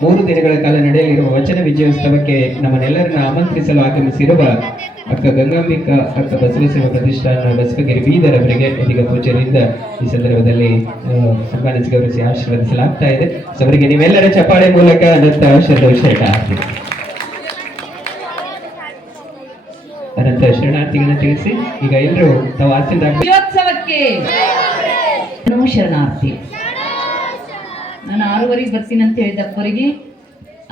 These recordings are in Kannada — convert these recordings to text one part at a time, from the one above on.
ಮೂರು ದಿನಗಳ ಕಾಲ ನಡೆಯಲಿರುವ ವಚನ ವಿಜಯೋತ್ಸವಕ್ಕೆ ನಮ್ಮನ್ನೆಲ್ಲರನ್ನ ಆಮಂತ್ರಿಸಲು ಆಗಮಿಸಿರುವ ಅಕ್ಕ ಗಂಗಾಂಬಿಕಾ, ಅಕ್ಕ ಬಸವೇಶ್ವರ ಪ್ರತಿಷ್ಠಾನ ಬಸವಗಿರಿ ಬೀದರ್ ಅವರಿಗೆ ಇದೀಗ ಪೂಜೆಯಿಂದ ಈ ಸಂದರ್ಭದಲ್ಲಿ ಸನ್ಮಾನಿಸಿ ಗೌರವಿಸಿ ಆಶೀರ್ವದಿಸಲಾಗ್ತಾ ಇದೆ. ಸೊ ಅವರಿಗೆ ನೀವೆಲ್ಲರ ಚಪಾಳೆ ಮೂಲಕ ಅನಂತ ಹಾಕಿ ಅನಂತ ಶರಣಾರ್ಥಿಗಳನ್ನ ತಿಳಿಸಿ, ಈಗ ಎಲ್ಲರೂ ತಾವು ಆಸೆ ಶರಣಾರ್ಥಿ. ನಾನು ಆರೂವರೆಗೆ ಬರ್ತೀನಿ ಅಂತ ಹೇಳಿದಪ್ಪರಿಗೆ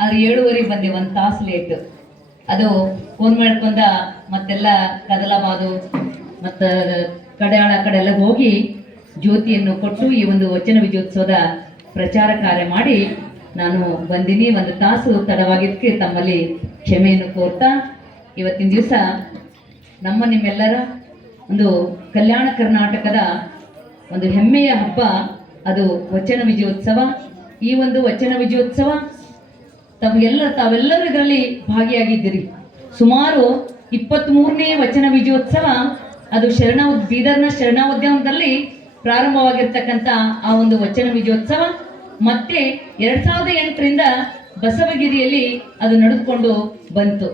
ಆದ್ರೆ ಏಳುವರೆಗೆ ಬಂದೆ, ಒಂದು ತಾಸು ಲೇಟ್ ಅದು ಫೋನ್ ಮಾಡ್ಕೊಂಡ ಮತ್ತೆಲ್ಲ ಕದಲಬಾದು, ಮತ್ತು ಕಡೆಯಾಳ ಕಡೆ ಎಲ್ಲ ಹೋಗಿ ಜ್ಯೋತಿಯನ್ನು ಕೊಟ್ಟು ಈ ಒಂದು ವಚನ ವಿಜಯೋತ್ಸವದ ಪ್ರಚಾರ ಕಾರ್ಯ ಮಾಡಿ ನಾನು ಬಂದಿನಿ. ಒಂದು ತಾಸು ತಡವಾಗಿದ್ದಕ್ಕೆ ತಮ್ಮಲ್ಲಿ ಕ್ಷಮೆಯನ್ನು ಕೋರ್ತಾ, ಇವತ್ತಿನ ದಿವಸ ನಮ್ಮ ನಿಮ್ಮೆಲ್ಲರ ಒಂದು ಕಲ್ಯಾಣ ಕರ್ನಾಟಕದ ಒಂದು ಹೆಮ್ಮೆಯ ಹಬ್ಬ ಅದು ವಚನ ವಿಜಯೋತ್ಸವ. ಈ ಒಂದು ವಚನ ವಿಜಯೋತ್ಸವ ತಮಗೆಲ್ಲ ತಾವೆಲ್ಲರೂ ಇದರಲ್ಲಿ ಭಾಗಿಯಾಗಿದ್ದೀರಿ. ಸುಮಾರು ಇಪ್ಪತ್ತ್ಮೂರನೇ ವಚನ ವಿಜಯೋತ್ಸವ, ಅದು ಶರಣ ಬೀದರ್ನ ಶರಣ ಉದ್ಯಾನದಲ್ಲಿ ಪ್ರಾರಂಭವಾಗಿರ್ತಕ್ಕಂಥ ಆ ಒಂದು ವಚನ ವಿಜಯೋತ್ಸವ. ಮತ್ತೆ ಎರಡ್ ಸಾವಿರದ ಎಂಟರಿಂದ ಬಸವಗಿರಿಯಲ್ಲಿ ಅದು ನಡೆದುಕೊಂಡು ಬಂತು.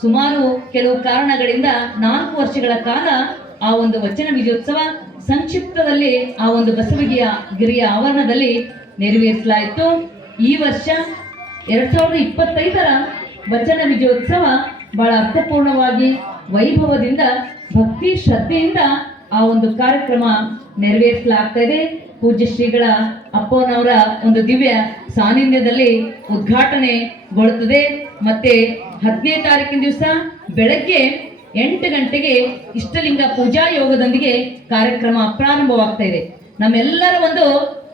ಸುಮಾರು ಕೆಲವು ಕಾರಣಗಳಿಂದ ನಾಲ್ಕು ವರ್ಷಗಳ ಕಾಲ ಆ ಒಂದು ವಚನ ವಿಜಯೋತ್ಸವ ಸಂಕ್ಷಿಪ್ತದಲ್ಲಿ ಆ ಒಂದು ಬಸವಗಿಯ ಗಿರಿಯ ಆವರಣದಲ್ಲಿ ನೆರವೇರಿಸಲಾಯಿತು. ಈ ವರ್ಷ ಎರಡ್ ಸಾವಿರದ ಇಪ್ಪತ್ತೈದರ ವಚನ ವಿಜಯೋತ್ಸವ ಬಹಳ ಅರ್ಥಪೂರ್ಣವಾಗಿ ವೈಭವದಿಂದ, ಭಕ್ತಿ ಶ್ರದ್ಧೆಯಿಂದ ಆ ಒಂದು ಕಾರ್ಯಕ್ರಮ ನೆರವೇರಿಸಲಾಗ್ತಾ ಇದೆ. ಪೂಜ್ಯ ಶ್ರೀಗಳ ಅಪ್ಪನವರ ಒಂದು ದಿವ್ಯ ಸಾನ್ನಿಧ್ಯದಲ್ಲಿ ಉದ್ಘಾಟನೆಗೊಳ್ಳುತ್ತದೆ. ಮತ್ತೆ ಹದಿನೈದು ತಾರೀಕಿನ ದಿವಸ ಬೆಳಗ್ಗೆ ಎಂಟು ಗಂಟೆಗೆ ಇಷ್ಟಲಿಂಗ ಪೂಜಾ ಯೋಗದೊಂದಿಗೆ ಕಾರ್ಯಕ್ರಮ ಪ್ರಾರಂಭವಾಗ್ತಾ ಇದೆ. ನಮ್ಮೆಲ್ಲರ ಒಂದು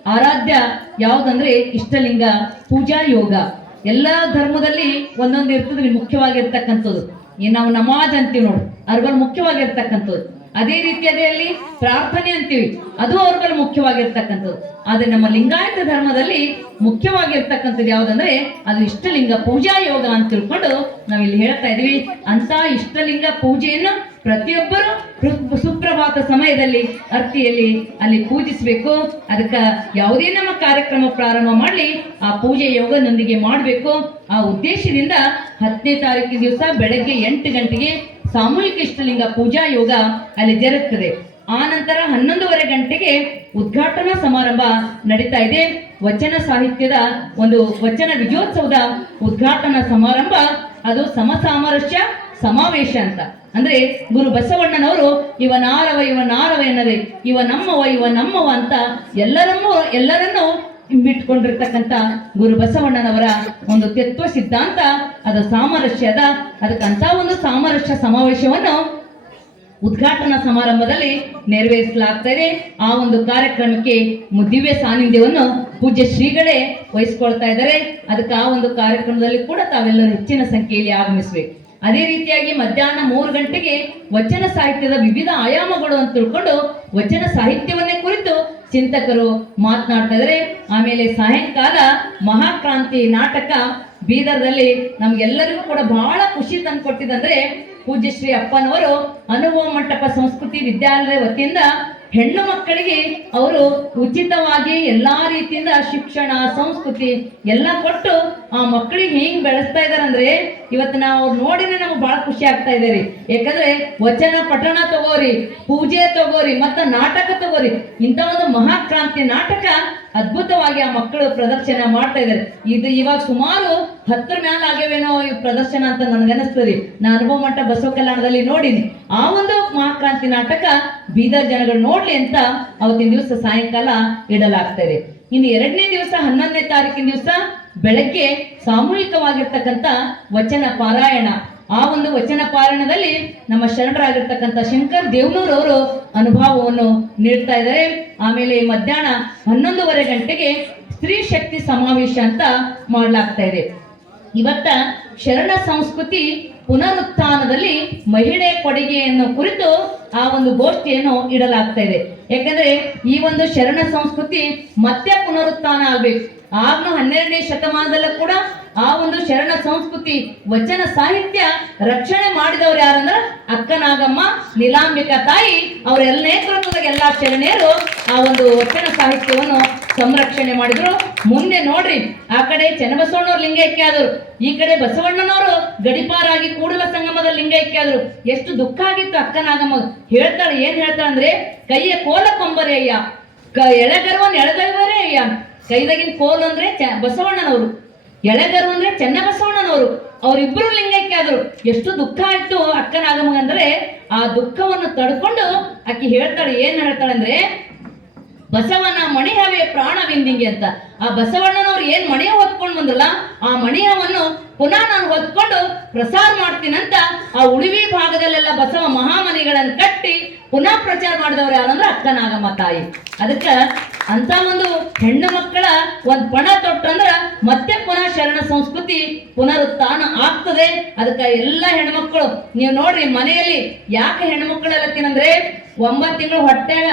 ಆರಾಧ್ಯ ಯಾವುದಂದ್ರೆ ಇಷ್ಟಲಿಂಗ ಪೂಜಾ ಯೋಗ. ಎಲ್ಲ ಧರ್ಮದಲ್ಲಿ ಒಂದೊಂದು ಇರ್ತದೆ, ಮುಖ್ಯವಾಗಿರ್ತಕ್ಕಂಥದ್ದು. ನಾವು ನಮಾಜ್ ಅಂತೀವಿ ನೋಡು ಅರ್ಬಲ್ ಮುಖ್ಯವಾಗಿರ್ತಕ್ಕಂಥದ್ದು. ಅದೇ ರೀತಿಯಲ್ಲಿ ಪ್ರಾರ್ಥನೆ ಅಂತೀವಿ. ಅದು ಅವ್ರಲ್ಲಿ ಮುಖ್ಯವಾಗಿರ್ತಕ್ಕಂಥದ್ದು. ಆದ್ರೆ ನಮ್ಮ ಲಿಂಗಾಯತ ಧರ್ಮದಲ್ಲಿ ಮುಖ್ಯವಾಗಿರ್ತಕ್ಕಂಥದ್ದು ಯಾವ್ದಂದ್ರೆ ಅದು ಇಷ್ಟಲಿಂಗ ಪೂಜಾ ಯೋಗ ಅಂತ ತಿಳ್ಕೊಂಡು ನಾವಿಲ್ಲಿ ಹೇಳ್ತಾ ಇದೀವಿ ಅಂತ ಇಷ್ಟಲಿಂಗ ಪೂಜೆಯನ್ನು ಪ್ರತಿಯೊಬ್ಬರು ಸುಪ್ರಭಾತ ಸಮಯದಲ್ಲಿ ಅರ್ತಿಯಲ್ಲಿ ಅಲ್ಲಿ ಪೂಜಿಸಬೇಕು. ಅದಕ್ಕೆ ಯಾವುದೇ ನಮ್ಮ ಕಾರ್ಯಕ್ರಮ ಪ್ರಾರಂಭ ಮಾಡಲಿ, ಆ ಪೂಜೆ ಯೋಗನೊಂದಿಗೆ ಮಾಡಬೇಕು. ಆ ಉದ್ದೇಶದಿಂದ ಹತ್ತನೇ ತಾರೀಕಿನ ದಿವಸ ಬೆಳಗ್ಗೆ ಎಂಟು ಗಂಟೆಗೆ ಸಾಮೂಹಿಕ ಇಷ್ಟಲಿಂಗ ಪೂಜಾ ಯೋಗ ಅಲ್ಲಿ ಜರುಗುತ್ತದೆ ಆ ನಂತರ ಹನ್ನೊಂದುವರೆ ಗಂಟೆಗೆ ಉದ್ಘಾಟನಾ ಸಮಾರಂಭ ನಡೀತಾ ಇದೆ. ವಚನ ಸಾಹಿತ್ಯದ ಒಂದು ವಚನ ವಿಜಯೋತ್ಸವದ ಉದ್ಘಾಟನಾ ಸಮಾರಂಭ. ಅದು ಸಮಸಾಮರಸ್ಯ, ಸಮಾವೇಶ ಅಂತ. ಅಂದ್ರೆ ಗುರು ಬಸವಣ್ಣನವರು, ಇವ ನಾರವ ಇವ ನಾರವ ಎನ್ನದೆ, ಇವ ನಮ್ಮವ ಇವ ನಮ್ಮವ ಅಂತ ಎಲ್ಲರನ್ನೂ ಎಲ್ಲರನ್ನೂ ಬಿಟ್ಕೊಂಡಿರ್ತಕ್ಕಂಥ ಗುರು ಬಸವಣ್ಣನವರ ಒಂದು ತತ್ವ ಸಿದ್ಧಾಂತ, ಅದು ಸಾಮರಸ್ಯ ಅದ. ಅದಕ್ಕಂತ ಒಂದು ಸಾಮರಸ್ಯ ಸಮಾವೇಶವನ್ನು ಉದ್ಘಾಟನಾ ಸಮಾರಂಭದಲ್ಲಿ ನೆರವೇರಿಸಲಾಗ್ತಾ ಇದೆ. ಆ ಒಂದು ಕಾರ್ಯಕ್ರಮಕ್ಕೆ ದಿವ್ಯ ಸಾನ್ನಿಧ್ಯವನ್ನು ಪೂಜ್ಯ ಶ್ರೀಗಳೇ ವಹಿಸ್ಕೊಳ್ತಾ ಇದ್ದಾರೆ. ಅದಕ್ಕೆ ಆ ಒಂದು ಕಾರ್ಯಕ್ರಮದಲ್ಲಿ ಕೂಡ ತಾವೆಲ್ಲರೂ ಹೆಚ್ಚಿನ ಸಂಖ್ಯೆಯಲ್ಲಿ ಆಗಮಿಸಬೇಕು. ಅದೇ ರೀತಿಯಾಗಿ ಮಧ್ಯಾಹ್ನ ಮೂರು ಗಂಟೆಗೆ ವಚನ ಸಾಹಿತ್ಯದ ವಿವಿಧ ಆಯಾಮಗಳು ಅಂತ ತಿಳ್ಕೊಂಡು ವಚನ ಸಾಹಿತ್ಯವನ್ನೇ ಕುರಿತು ಚಿಂತಕರು ಮಾತನಾಡ್ತಾ ಆಮೇಲೆ ಸಾಯಂಕಾಲ ಮಹಾಕ್ರಾಂತಿ ನಾಟಕ ಬೀದರ್ದಲ್ಲಿ ನಮ್ಗೆಲ್ಲರಿಗೂ ಕೂಡ ಬಹಳ ಖುಷಿ ತಂದುಕೊಟ್ಟಿದಂದ್ರೆ ಪೂಜ್ಯ ಶ್ರೀ ಅಪ್ಪನವರು ಅನುಭವ ಮಂಟಪ ಸಂಸ್ಕೃತಿ ವಿದ್ಯಾಲಯದ ವತಿಯಿಂದ ಹೆಣ್ಣು ಮಕ್ಕಳಿಗೆ ಅವರು ಉಚಿತವಾಗಿ ಎಲ್ಲಾ ರೀತಿಯಿಂದ ಶಿಕ್ಷಣ, ಸಂಸ್ಕೃತಿ ಎಲ್ಲ ಕೊಟ್ಟು ಆ ಮಕ್ಕಳಿಗೆ ಹೆಂಗ್ ಬೆಳೆಸ್ತಾ ಇದಾರೆ ಅಂದ್ರೆ ಇವತ್ತು ನಾವು ಅವ್ರು ನೋಡಿದ್ರೆ ನಮ್ಗೆ ಬಹಳ ಖುಷಿ ಆಗ್ತಾ ಇದೆ ಯಾಕಂದ್ರೆ ವಚನ, ಪಠಣ ತಗೋರಿ, ಪೂಜೆ ತಗೋರಿ ಮತ್ತ ನಾಟಕ ತಗೋರಿ. ಇಂಥ ಒಂದು ಮಹಾಕ್ರಾಂತಿ ನಾಟಕ ಅದ್ಭುತವಾಗಿ ಆ ಮಕ್ಕಳು ಪ್ರದರ್ಶನ ಮಾಡ್ತಾ ಇದ್ದಾರೆ. ಇದು ಇವಾಗ ಸುಮಾರು ಹತ್ತರ ಮ್ಯಾಲ ಆಗ್ಯವೇನೋ ಈ ಪ್ರದರ್ಶನ ಅಂತ ನನ್ಗನಿಸ್ತದೆ ನಾ ಅನುಭವ ಮಟ್ಟ ಬಸವ ಕಲ್ಯಾಣದಲ್ಲಿ ನೋಡಿನಿ. ಆ ಒಂದು ಮಹಾಕ್ರಾಂತಿ ನಾಟಕ ಬೀದರ್ ಜನಗಳು ನೋಡ್ಲಿ ಅಂತ ಅವತ್ತಿನ ದಿವಸ ಸಾಯಂಕಾಲ ಇಡಲಾಗ್ತಾ ಇದೆ. ಇನ್ನು ಎರಡನೇ ದಿವಸ, ಹನ್ನೊಂದನೇ ತಾರೀಕಿನ ದಿವಸ ಬೆಳಗ್ಗೆ ಸಾಮೂಹಿಕವಾಗಿರ್ತಕ್ಕಂಥ ವಚನ ಪಾರಾಯಣ. ಆ ಒಂದು ವಚನ ಪಾಲನದಲ್ಲಿ ನಮ್ಮ ಶರಣರಾಗಿರ್ತಕ್ಕಂಥ ಶಂಕರ್ ದೇವನೂರ್ ಅವರು ಅನುಭವವನ್ನು ನೀಡ್ತಾ ಇದ್ದಾರೆ. ಆಮೇಲೆ ಮಧ್ಯಾಹ್ನ ಹನ್ನೊಂದುವರೆ ಗಂಟೆಗೆ ಸ್ತ್ರೀ ಶಕ್ತಿ ಸಮಾವೇಶ ಅಂತ ಮಾಡಲಾಗ್ತಾ ಇದೆ. ಇವತ್ತ ಶರಣ ಸಂಸ್ಕೃತಿ ಪುನರುತ್ಥಾನದಲ್ಲಿ ಮಹಿಳೆ ಕೊಡುಗೆಯನ್ನು ಕುರಿತು ಆ ಒಂದು ಗೋಷ್ಠಿಯನ್ನು ಇಡಲಾಗ್ತಾ ಇದೆ. ಯಾಕಂದ್ರೆ ಈ ಒಂದು ಶರಣ ಸಂಸ್ಕೃತಿ ಮತ್ತೆ ಪುನರುತ್ಥಾನ ಆಗ್ಬೇಕು. ಆಗ್ಲೂ ಹನ್ನೆರಡನೇ ಶತಮಾನದಲ್ಲೂ ಕೂಡ ಆ ಒಂದು ಶರಣ ಸಂಸ್ಕೃತಿ, ವಚನ ಸಾಹಿತ್ಯ ರಕ್ಷಣೆ ಮಾಡಿದವ್ರು ಯಾರಂದ್ರ ಅಕ್ಕನಾಗಮ್ಮ, ನೀಲಾಂಬಿಕಾ ತಾಯಿ, ಅವರ ಎಲ್ಲ ನೇತೃತ್ವದಾಗ ಎಲ್ಲಾ ಶರಣೆಯರು ಆ ಒಂದು ವಚನ ಸಾಹಿತ್ಯವನ್ನು ಸಂರಕ್ಷಣೆ ಮಾಡಿದ್ರು. ಮುಂದೆ ನೋಡ್ರಿ, ಆ ಕಡೆ ಚನ್ನಬಸವಣ್ಣವ್ರು ಲಿಂಗೈಕ್ಯ ಆದರು, ಈ ಕಡೆ ಬಸವಣ್ಣನವರು ಗಡಿಪಾರಾಗಿ ಕೂಡಲ ಸಂಗಮದ ಲಿಂಗೈಕ್ಯ ಆದರು. ಎಷ್ಟು ದುಃಖ ಆಗಿತ್ತು ಅಕ್ಕನಾಗಮ್ಮ. ಹೇಳ್ತಾಳೆ, ಏನ್ ಹೇಳ್ತಾಳೆ ಅಂದ್ರೆ ಕೈಯ ಕೋಲ ಕೊಂಬರೆ ಅಯ್ಯ, ಕ ಎಳೆಗರವನ್ ಅಯ್ಯ. ಕೈದಾಗಿನ ಕೋಲ್ ಅಂದ್ರೆ ಬಸವಣ್ಣನವರು. ಎಳೆಗರು ಅಂದ್ರೆ ಚೆನ್ನಬಸವಣ್ಣನವರು, ಅವರಿಬ್ಬರು ಲಿಂಗೈಕ್ಯ ಆದರು. ಎಷ್ಟು ದುಃಖ ಆಯ್ತು ಅಕ್ಕನಾಗಮಗ ಅಂದ್ರೆ, ಆ ದುಃಖವನ್ನು ತಡ್ಕೊಂಡು ಆಕಿ ಹೇಳ್ತಾಳೆ, ಏನ್ ಹೇಳ್ತಾಳೆ ಅಂದ್ರೆ, ಬಸವನ ಮಣಿಹವೇ ಪ್ರಾಣವಿಂದಿಂಗೆ ಅಂತ. ಆ ಬಸವಣ್ಣನವ್ರು ಏನ್ ಮಣಿಯ ಹೊತ್ಕೊಂಡು ಬಂದ್ರಲ್ಲ, ಆ ಮಣಿಯವನ್ನು ಪುನಃ ನಾನು ಹೊತ್ಕೊಂಡು ಪ್ರಸಾರ ಮಾಡ್ತೀನಂತ ಆ ಉಳಿವಿ ಭಾಗದಲ್ಲೆಲ್ಲ ಬಸವ ಮಹಾಮನಿಗಳನ್ನು ಕಟ್ಟಿ ಪುನಃ ಪ್ರಚಾರ ಮಾಡಿದವ್ರು ಯಾರಂದ್ರೆ ಅಕ್ಕನಾಗಮ್ಮ ತಾಯಿ. ಅದಕ್ಕೆ ಅಂತ ಒಂದು ಹೆಣ್ಣು ಮಕ್ಕಳ ಒಂದ್ ಪಣ ತೊಟ್ಟಂದ್ರ ಮತ್ತೆ ಪುನಃ ಶರಣ ಸಂಸ್ಕೃತಿ ಪುನರುತ್ಥಾನ ಆಗ್ತದೆ. ಅದಕ್ಕೆ ಎಲ್ಲ ಹೆಣ್ಮಕ್ಳು ನೀವು ನೋಡ್ರಿ ಮನೆಯಲ್ಲಿ ಯಾಕೆ ಹೆಣ್ಮಕ್ಳೆಲ್ಲ ತಿನ್ನಂದ್ರೆ? ಒಂಬತ್ತು ತಿಂಗಳು ಹೊಟ್ಟೆಗ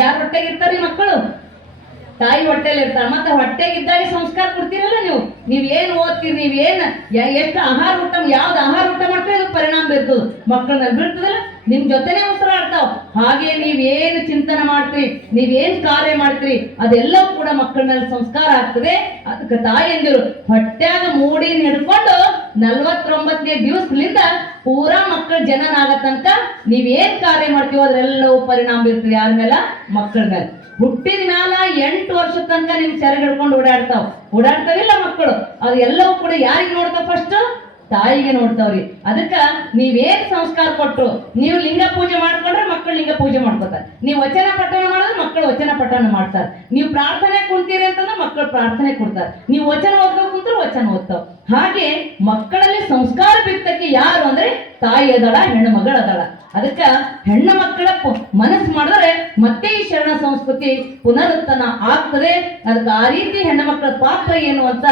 ಯಾರ ಹೊಟ್ಟೆಗೆ ಇರ್ತಾರ್ರಿ ಮಕ್ಕಳು? ತಾಯಿ ಹೊಟ್ಟೆಲಿ ಇರ್ತಾರ. ಮತ್ತೆ ಹೊಟ್ಟೆಗಿದ್ದಾಗ ಸಂಸ್ಕಾರ ಕೊಡ್ತೀರಲ್ಲ ನೀವು? ನೀವ್ ಏನ್ ಓದ್ತೀರಿ, ನೀವ್ ಏನ್ ಎಷ್ಟು ಆಹಾರ ಊಟ ಯಾವ್ದು ಆಹಾರ ಊಟ ಮಾಡ್ತೀರಿ ಅದಕ್ಕೆ ಪರಿಣಾಮ ಬೀರ್ತದ. ಮಕ್ಕಳನ್ನ ಬೀರ್ತದಲ್ಲ ನಿಮ್ ಜೊತೆನೆ ಉಸಿರಾಡ್ತಾವ ಹಾಗೆ ನೀವೇನು ಚಿಂತನೆ ಮಾಡ್ತೀರಿ ನೀವೇನ್ ಕಾರ್ಯ ಮಾಡ್ತೀರಿ ಅದೆಲ್ಲ ಕೂಡ ಮಕ್ಕಳ ಮೇಲೆ ಸಂಸ್ಕಾರ ಆಗ್ತದೆ. ಅದಕ್ಕೆ ತಾಯಂದಿರು ಹೊಟ್ಯಾಗ ಮೂಡಿ ಹಿಡ್ಕೊಂಡು ನಲ್ವತ್ತೊಂಬತ್ತನೇ ದಿವಸದಿಂದ ಪೂರಾ ಮಕ್ಕಳ ಜನನ ಆಗತ್ತಂತ ತನಕ ನೀವ್ ಏನ್ ಕಾರ್ಯ ಮಾಡ್ತೀವೋ ಅದೆಲ್ಲವೂ ಪರಿಣಾಮ ಬೀರ್ತದೆ ಯಾರ ಮೇಲೆ? ಮಕ್ಕಳ ಮೇಲೆ. ಹುಟ್ಟಿದ ಮ್ಯಾಲ ಎಂಟು ವರ್ಷ ತನಕ ನಿಮ್ ಸೆರೆಗಿಡ್ಕೊಂಡು ಓಡಾಡ್ತಾವ. ಓಡಾಡ್ತಾವಿಲ್ಲ ಮಕ್ಕಳು. ಅದು ಎಲ್ಲವೂ ಕೂಡ ಯಾರಿಗೆ ನೋಡ್ತಾವ ಫಸ್ಟ್ ತಾಯಿಗೆ ನೋಡ್ತಾವ್ರಿ. ಅದಕ್ಕ ನೀವೇನ್ ಸಂಸ್ಕಾರ ಕೊಟ್ರು, ನೀವು ಲಿಂಗ ಪೂಜೆ ಮಾಡ್ಕೊಂಡ್ರೆ ಮಕ್ಕಳು ಲಿಂಗ ಪೂಜೆ ಮಾಡ್ಕೋತಾರೆ. ನೀವು ವಚನ ಪಠಣ ಮಾಡಿದ್ರೆ ಮಕ್ಕಳು ವಚನ ಪಠಣ ಮಾಡ್ತಾರೆ. ನೀವು ಪ್ರಾರ್ಥನೆ ಕುಂತೀರಿ ಅಂತಂದ್ರೆ ಮಕ್ಕಳು ಪ್ರಾರ್ಥನೆ ಕೊಡ್ತಾರೆ. ನೀವು ವಚನ ಓದ್ಬೇಕು ಕುಂತ್ರೆ ವಚನ ಓದ್ತಾವ್. ಹಾಗೆ ಮಕ್ಕಳಲ್ಲಿ ಸಂಸ್ಕಾರ ಬಿತ್ತಕ್ಕೆ ಯಾರು ಅಂದ್ರೆ ತಾಯಿ ಅದಳ ಹೆಣ್ಣು ಮಗಳ ಅದಳ. ಅದಕ್ಕ ಹೆಣ್ಣು ಮಕ್ಕಳ ಮನಸ್ಸು ಮಾಡಿದ್ರೆ ಮತ್ತೆ ಈ ಶರಣ ಸಂಸ್ಕೃತಿ ಪುನರುತ್ಥಾನ ಆಗ್ತದೆ. ಅದಕ್ಕೆ ಆ ರೀತಿ ಹೆಣ್ಣು ಮಕ್ಕಳ ಪಾತ್ರ ಏನು ಅಂತ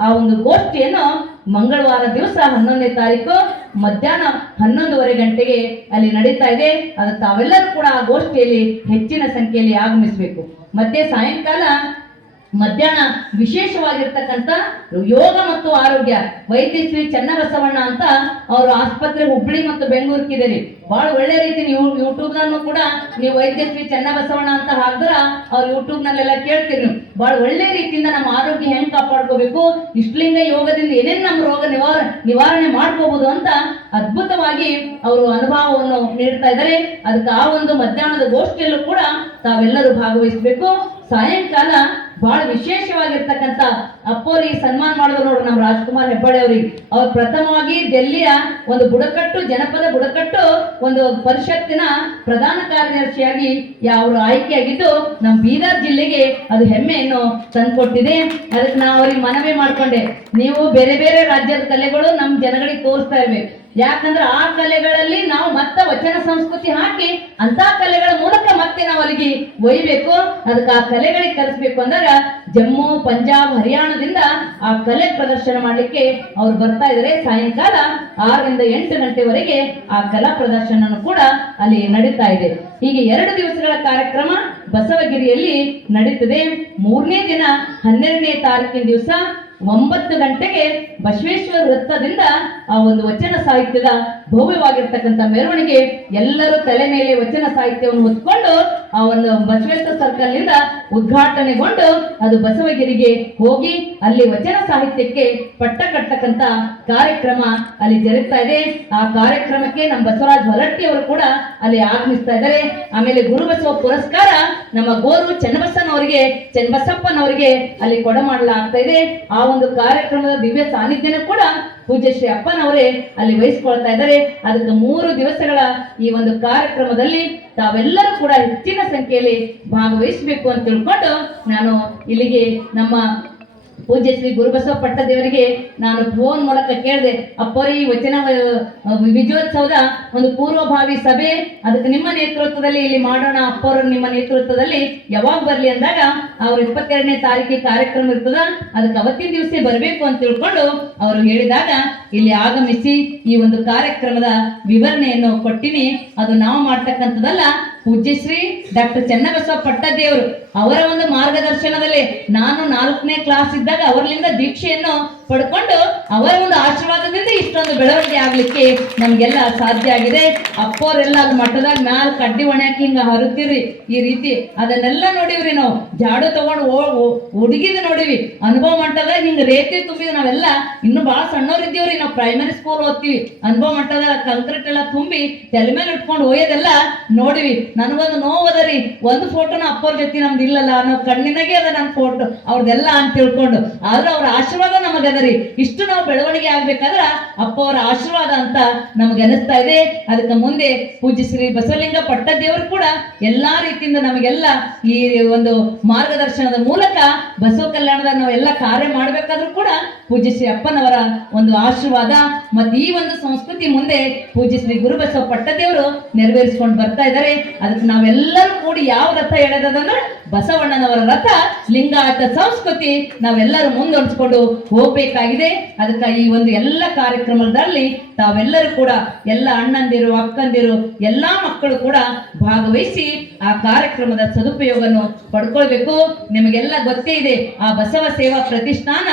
ಆ ಒಂದು ಗೋಷ್ಠಿಯನ್ನು ಮಂಗಳವಾರ ದಿವಸ ಹನ್ನೊಂದನೇ ತಾರೀಕು ಮಧ್ಯಾಹ್ನ ಹನ್ನೊಂದುವರೆ ಗಂಟೆಗೆ ಅಲ್ಲಿ ನಡೀತಾ ಇದೆ. ಅದು ತಾವೆಲ್ಲರೂ ಕೂಡ ಆ ಗೋಷ್ಠಿಯಲ್ಲಿ ಹೆಚ್ಚಿನ ಸಂಖ್ಯೆಯಲ್ಲಿ ಆಗಮಿಸಬೇಕು. ಮತ್ತೆ ಸಾಯಂಕಾಲ ಮಧ್ಯಾಹ್ನ ವಿಶೇಷವಾಗಿರ್ತಕ್ಕಂಥ ಯೋಗ ಮತ್ತು ಆರೋಗ್ಯ. ವೈದ್ಯ ಶ್ರೀ ಚನ್ನಬಸವಣ್ಣ ಅಂತ ಅವರು ಆಸ್ಪತ್ರೆ ಹುಬ್ಳಿ ಮತ್ತು ಬೆಂಗಳೂರಿಗಿದೆ ಬಹಳ ಒಳ್ಳೆ ರೀತಿ ನೀವು ಯೂಟ್ಯೂಬ್ ನಲ್ಲೂ ಕೂಡ ನೀವು ವೈದ್ಯ ಶ್ರೀ ಚನ್ನಬಸವಣ್ಣ ಅಂತ ಹಾಕಿದ್ರ ಅವ್ರು ಯೂಟ್ಯೂಬ್ ನಲ್ಲೆಲ್ಲ ಕೇಳ್ತೀರಿ ಬಹಳ ಒಳ್ಳೆ ರೀತಿಯಿಂದ ನಮ್ಮ ಆರೋಗ್ಯ ಹೆಂಗ್ ಕಾಪಾಡ್ಕೋಬೇಕು, ಇಷ್ಟಲಿಂಗ ಯೋಗದಿಂದ ಏನೇನು ನಮ್ಮ ರೋಗ ನಿವಾರ, ನಿವಾರಣೆ ಮಾಡ್ಕೋಬಹುದು ಅಂತ ಅದ್ಭುತವಾಗಿ ಅವರು ಅನುಭವವನ್ನು ನೀಡ್ತಾ ಇದ್ದಾರೆ ಅದಕ್ಕೆ ಆ ಒಂದು ಮಧ್ಯಾಹ್ನದ ಗೋಷ್ಠಿಯಲ್ಲೂ ಕೂಡ ತಾವೆಲ್ಲರೂ ಭಾಗವಹಿಸಬೇಕು. ಸಾಯಂಕಾಲ ಬಹಳ ವಿಶೇಷವಾಗಿರ್ತಕ್ಕಂಥ ಅಪ್ಪೋರಿಗೆ ಸನ್ಮಾನ ಮಾಡಿದ್ರು ನೋಡ್ರಿ ನಮ್ಮ ರಾಜ್ಕುಮಾರ್ ಹೆಬ್ಬಾಳೆ ಅವ್ರಿಗೆ. ಅವ್ರು ಪ್ರಥಮವಾಗಿ ಡೆಲ್ಲಿಯ ಒಂದು ಬುಡಕಟ್ಟು, ಜನಪದ ಬುಡಕಟ್ಟು, ಒಂದು ಪರಿಷತ್ತಿನ ಪ್ರಧಾನ ಕಾರ್ಯದರ್ಶಿಯಾಗಿ ಅವರು ಆಯ್ಕೆಯಾಗಿದ್ದು ನಮ್ಮ ಬೀದರ್ ಜಿಲ್ಲೆಗೆ ಅದು ಹೆಮ್ಮೆಯನ್ನು ತಂದುಕೊಟ್ಟಿದೆ. ಅದಕ್ಕೆ ನಾವು ಅವ್ರಿಗೆ ಮನವಿ ಮಾಡ್ಕೊಂಡೆ. ನೀವು ಬೇರೆ ಬೇರೆ ರಾಜ್ಯದ ಕಲೆಗಳು ನಮ್ಮ ಜನಗಳಿಗೆ ತೋರಿಸ್ತಾ ಇರ್ಬೇಕು. ಯಾಕಂದ್ರೆ ಆ ಕಲೆಗಳಲ್ಲಿ ನಾವು ಮತ್ತೆ ವಚನ ಸಂಸ್ಕೃತಿ ಹಾಕಿ ಅಂತ ಕಲೆಗಳ ಮೂಲಕ ಮತ್ತೆ ನಾವು ಅಲ್ಲಿಗೆ ಒಯ್ಬೇಕು. ಅದಕ್ಕೆ ಆ ಕಲೆಗಳಿಗೆ ಕಲಿಸ್ಬೇಕು ಅಂದಾಗ ಜಮ್ಮು, ಪಂಜಾಬ್, ಹರಿಯಾಣದಿಂದ ಆ ಕಲೆ ಪ್ರದರ್ಶನ ಮಾಡಲಿಕ್ಕೆ ಅವ್ರು ಬರ್ತಾ ಇದ್ದಾರೆ ಸಾಯಂಕಾಲ ಆರರಿಂದ ಎಂಟು ಗಂಟೆವರೆಗೆ ಆ ಕಲಾ ಪ್ರದರ್ಶನ ಕೂಡ ಅಲ್ಲಿ ನಡೀತಾ ಇದೆ. ಹೀಗೆ ಎರಡು ದಿವಸಗಳ ಕಾರ್ಯಕ್ರಮ ಬಸವಗಿರಿಯಲ್ಲಿ ನಡೀತದೆ. ಮೂರನೇ ದಿನ ಹನ್ನೆರಡನೇ ತಾರೀಕಿನ ದಿವಸ ಒಂಬತ್ತು ಗಂಟೆಗೆ ಬಸವೇಶ್ವರ ವೃತ್ತದಿಂದ ಆ ಒಂದು ವಚನ ಸಾಹಿತ್ಯದ ಭವ್ಯವಾಗಿರ್ತಕ್ಕಂಥ ಮೆರವಣಿಗೆ ಎಲ್ಲರೂ ತಲೆ ಮೇಲೆ ವಚನ ಸಾಹಿತ್ಯವನ್ನು ಹೊತ್ಕೊಂಡು ಆ ಒಂದು ಬಸವೇಶ್ವರ ಸರ್ಕಲ್ನಿಂದ ಉದ್ಘಾಟನೆಗೊಂಡು ಅದು ಬಸವಗಿರಿಗೆ ಹೋಗಿ ಅಲ್ಲಿ ವಚನ ಸಾಹಿತ್ಯಕ್ಕೆ ಪಟ್ಟ ಕಟ್ಟತಕ್ಕಂತ ಕಾರ್ಯಕ್ರಮ ಅಲ್ಲಿ ಜರುಗ್ತಾ ಇದೆ. ಆ ಕಾರ್ಯಕ್ರಮಕ್ಕೆ ನಮ್ಮ ಬಸವರಾಜ್ ಹೊರಟ್ಟಿ ಅವರು ಕೂಡ ಅಲ್ಲಿ ಆಗಮಿಸ್ತಾ ಇದ್ದಾರೆ. ಆಮೇಲೆ ಗುರುಬಸವ ಪುರಸ್ಕಾರ ನಮ್ಮ ಗೋರು ಚನ್ನಬಸನವರಿಗೆ, ಚನ್ನಬಸಪ್ಪನವರಿಗೆ ಅಲ್ಲಿ ಕೊಡಮಾಡಲಾಗ್ತಾ ಇದೆ. ಆ ಒಂದು ಕಾರ್ಯಕ್ರಮದ ದಿವ್ಯ ಸಾನ್ನಿಧ್ಯನ ಕೂಡ ಪೂಜ್ಯ ಶ್ರೀ ಅಪ್ಪನವರೇ ಅಲ್ಲಿ ವಹಿಸ್ಕೊಳ್ತಾ ಇದ್ದಾರೆ. ಅದಕ್ಕೆ ಮೂರು ದಿವಸಗಳ ಈ ಒಂದು ಕಾರ್ಯಕ್ರಮದಲ್ಲಿ ತಾವೆಲ್ಲರೂ ಕೂಡ ಹೆಚ್ಚಿನ ಸಂಖ್ಯೆಯಲ್ಲಿ ಭಾಗವಹಿಸಬೇಕು ಅಂತ ತಿಳ್ಕೊಂಡು ನಾನು ಇಲ್ಲಿಗೆ ನಮ್ಮ ಪೂಜ್ಯ ಶ್ರೀ ಗುರುಬಸವ ಪಟ್ಟದೇವರಿಗೆ ನಾನು ಫೋನ್ ಮೂಲಕ ಕೇಳಿದೆ ಅಪ್ಪರಿ ವಚನ ವಿಜಯೋತ್ಸವದ ಒಂದು ಪೂರ್ವಭಾವಿ ಸಭೆ, ಅದಕ್ಕೆ ನಿಮ್ಮ ನೇತೃತ್ವದಲ್ಲಿ ಇಲ್ಲಿ ಮಾಡೋಣ ಅಪ್ಪರು ನಿಮ್ಮ ನೇತೃತ್ವದಲ್ಲಿ ಯಾವಾಗ ಬರಲಿ ಅಂದಾಗ ಅವರು ಇಪ್ಪತ್ತೆರಡನೇ ತಾರೀಕಿಗೆ ಕಾರ್ಯಕ್ರಮ ಇರ್ತದ, ಅದಕ್ಕೆ ಅವತ್ತಿನ ದಿವಸ ಬರಬೇಕು ಅಂತ ತಿಳ್ಕೊಂಡು ಅವರು ಹೇಳಿದಾಗ ಇಲ್ಲಿ ಆಗಮಿಸಿ ಈ ಒಂದು ಕಾರ್ಯಕ್ರಮದ ವಿವರಣೆಯನ್ನು ಕೊಟ್ಟಿನಿ. ಅದು ನಾವು ಮಾಡ್ತಕ್ಕಂಥದ್ದಲ್ಲ ಪೂಜ್ಯಶ್ರೀ ಡಾಕ್ಟರ್ ಚನ್ನಬಸವ ಪಟ್ಟದೇವರು ಅವರ ಒಂದು ಮಾರ್ಗದರ್ಶನದಲ್ಲಿ ನಾನು ನಾಲ್ಕನೇ ಕ್ಲಾಸ್ ಇದ್ದಾಗ ಅವರಿಂದ ದೀಕ್ಷೆಯನ್ನು ಪಡ್ಕೊಂಡು ಅವರ ಒಂದು ಆಶೀರ್ವಾದದಿಂದ ಇಷ್ಟೊಂದು ಬೆಳವಣಿಗೆ ಆಗ್ಲಿಕ್ಕೆ ನಮ್ಗೆಲ್ಲ ಸಾಧ್ಯ ಆಗಿದೆ. ಅಪ್ಪೋರೆಲ್ಲ ಅದು ಮಟ್ಟದಾಗ ಮ್ಯಾಲ ಕಡ್ಡಿ ಒಣಕಿ ಹಿಂಗ ಹರುತ್ತೀರಿ ಈ ರೀತಿ ಅದನ್ನೆಲ್ಲ ನೋಡಿವ್ರಿ ನಾವು. ಜಾಡು ತಗೊಂಡು ಹುಡುಗಿದ ನೋಡಿವಿ. ಅನುಭವ ಮಟ್ಟದಾಗ ಹಿಂಗ ರೇತಿ ತುಂಬಿದ ನಾವೆಲ್ಲ ಇನ್ನು ಬಹಳ ಸಣ್ಣವ್ರಿದ್ದೀವ್ರಿ ನಾವು ಪ್ರೈಮರಿ ಸ್ಕೂಲ್ ಓದ್ತೀವಿ. ಅನುಭವ ಮಟ್ಟದಾಗ ಕಂಕ್ರೀಟ್ ಎಲ್ಲ ತುಂಬಿ ತಲೆ ಮೇಲೆ ಇಟ್ಕೊಂಡು ಹೋಯೋದೆಲ್ಲ ನೋಡಿವಿ. ನನಗೊಂದು ನೋವು ಒಂದು ಫೋಟೋನ ಅಪ್ಪವ್ರ ಜೊತೆ ನಮ್ದು ಇಲ್ಲಲ್ಲ ಅನ್ನೋ ಕಣ್ಣಿನಾಗೆ ಅದ ನನ್ನ ಫೋಟೋ ಅವ್ರದ್ದೆಲ್ಲ ಅಂತ ತಿಳ್ಕೊಂಡು. ಆದ್ರೆ ಅವ್ರ ಆಶೀರ್ವಾದ ನಮಗೆ ಅದ ರೀ ಇಷ್ಟು ನಾವು ಬೆಳವಣಿಗೆ ಆಗ್ಬೇಕಾದ್ರ ಅಪ್ಪ ಅವರ ಆಶೀರ್ವಾದ ಅಂತ ನಮ್ಗೆ ಅನಿಸ್ತಾ ಇದೆ. ಅದಕ್ಕೆ ಮುಂದೆ ಪೂಜ್ಯ ಶ್ರೀ ಬಸವಲಿಂಗ ಪಟ್ಟದೇವರು ಕೂಡ ಎಲ್ಲಾ ರೀತಿಯಿಂದ ನಮಗೆಲ್ಲ ಈ ಒಂದು ಮಾರ್ಗದರ್ಶನದ ಮೂಲಕ ಬಸವ ಕಲ್ಯಾಣದ ನಾವೆಲ್ಲ ಕಾರ್ಯ ಮಾಡ್ಬೇಕಾದ್ರೂ ಕೂಡ ಪೂಜ್ಯ ಶ್ರೀ ಅಪ್ಪನವರ ಒಂದು ಆಶೀರ್ವಾದ ಮತ್ತು ಈ ಒಂದು ಸಂಸ್ಕೃತಿ ಮುಂದೆ ಪೂಜ್ಯ ಶ್ರೀ ಗುರು ಬಸವ ಪಟ್ಟದೇವರು ನೆರವೇರಿಸ್ಕೊಂಡು ಬರ್ತಾ ಇದ್ದಾರೆ. ಅದಕ್ಕೆ ನಾವೆಲ್ಲರೂ ಕೂಡಿ ಯಾವ ರಥ ಎಳೆದದಂದ್ರೆ ಬಸವಣ್ಣನವರ ರಥ ಲಿಂಗಾಯತ ಸಂಸ್ಕೃತಿ ನಾವೆಲ್ಲರೂ ಮುಂದುವರಿಸಿಕೊಂಡು ಹೋಗಬೇಕಾಗಿದೆ. ಅದಕ್ಕೆ ಈ ಒಂದು ಎಲ್ಲ ಕಾರ್ಯಕ್ರಮದಲ್ಲಿ ತಾವೆಲ್ಲರೂ ಕೂಡ ಎಲ್ಲ ಅಣ್ಣಂದಿರು, ಅಕ್ಕಂದಿರು, ಎಲ್ಲ ಮಕ್ಕಳು ಕೂಡ ಭಾಗವಹಿಸಿ ಆ ಕಾರ್ಯಕ್ರಮದ ಸದುಪಯೋಗವನ್ನು ಪಡ್ಕೊಳ್ಬೇಕು. ನಿಮಗೆಲ್ಲ ಗೊತ್ತೇ ಇದೆ, ಆ ಬಸವ ಸೇವಾ ಪ್ರತಿಷ್ಠಾನ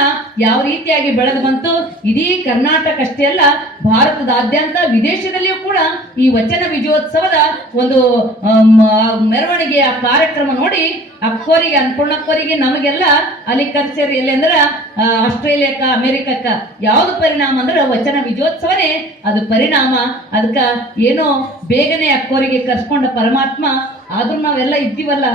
ಯಾವ ರೀತಿಯಾಗಿ ಬೆಳೆದು ಬಂತು? ಇಡೀ ಕರ್ನಾಟಕ ಅಷ್ಟೇ ಅಲ್ಲ, ಭಾರತದಾದ್ಯಂತ ವಿದೇಶದಲ್ಲಿಯೂ ಕೂಡ ಈ ವಚನ ವಿಜಯೋತ್ಸವದ ಒಂದು ಮೆರವಣಿಗೆ ಆ ಕಾರ್ಯಕ್ರಮ ನೋಡಿ, ಅಕ್ಕೋರಿಗೆ ಅನ್ನಪೂರ್ಣಕ್ಕೋರಿಗೆ ನಮಗೆಲ್ಲ ಅಲ್ಲಿ ಕರ್ಸೇರಿ, ಎಲ್ಲಿ ಅಂದ್ರೆ ಆಸ್ಟ್ರೇಲಿಯಾಕ್ಕ, ಅಮೆರಿಕಕ್ಕ, ಯಾವ್ದು ಪರಿಣಾಮ ಅಂದ್ರೆ ವಚನ ವಿಜಯೋತ್ಸವನೇ. ಅದು ಪರಿಣಾಮ ಅದಕ್ಕ ಏನೋ ಬೇಗನೆ ಅಕ್ಕೋರಿಗೆ ಕರ್ಸ್ಕೊಂಡ ಪರಮಾತ್ಮ, ಆದ್ರೂ ನಾವೆಲ್ಲ ಇದ್ದೀವಲ್ಲ,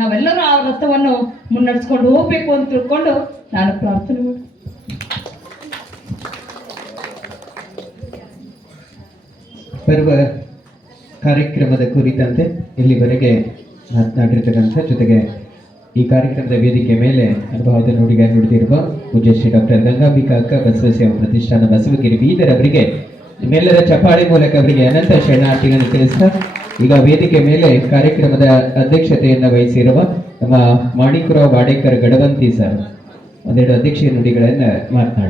ನಾವೆಲ್ಲರೂ ಆ ವ್ರತವನ್ನು ಮುನ್ನಡೆಸ್ಕೊಂಡು ಹೋಗ್ಬೇಕು ಅಂತ ತಿಳ್ಕೊಂಡು ನಾನು ಪ್ರಾರ್ಥನೆ ಮಾಡ್ತೀನಿ. ಬರುವ ಕಾರ್ಯಕ್ರಮದ ಕುರಿತಂತೆ ಇಲ್ಲಿವರೆಗೆ ಮಾತನಾಡಿರ್ತಕ್ಕಂಥ ಜೊತೆಗೆ ಈ ಕಾರ್ಯಕ್ರಮದ ವೇದಿಕೆ ಮೇಲೆ ಅನುಭವದ ನುಡಿಗೆ ನುಡಿದಿರುವ ಪೂಜ್ಯ ಶ್ರೀ ಡಾಕ್ಟರ್ ಗಂಗಾಂಬಿಕಾ ಅಕ್ಕ ಬಸವ ಸೇವಾ ಪ್ರತಿಷ್ಠಾನ ಬಸವಗಿರಿ ಬೀದರ್ ಅವರಿಗೆ, ನಿಮ್ಮೆಲ್ಲರ ಚಪಾಳಿ ಮೂಲಕ ಅವರಿಗೆ ಅನಂತ ಶರಣಾರ್ಥಿಗಳನ್ನು ತಿಳಿಸ್ತಾ, ಈಗ ವೇದಿಕೆ ಮೇಲೆ ಕಾರ್ಯಕ್ರಮದ ಅಧ್ಯಕ್ಷತೆಯನ್ನು ವಹಿಸಿರುವ ನಮ್ಮ ಮಾಣಿಕರಾವ್ ವಾಡೇಕರ್ ಗಡವಂತಿ ಸರ್, ಒಂದೆರಡು ಅಧ್ಯಕ್ಷೀಯ ನುಡಿಗಳನ್ನು ಮಾತನಾಡಿ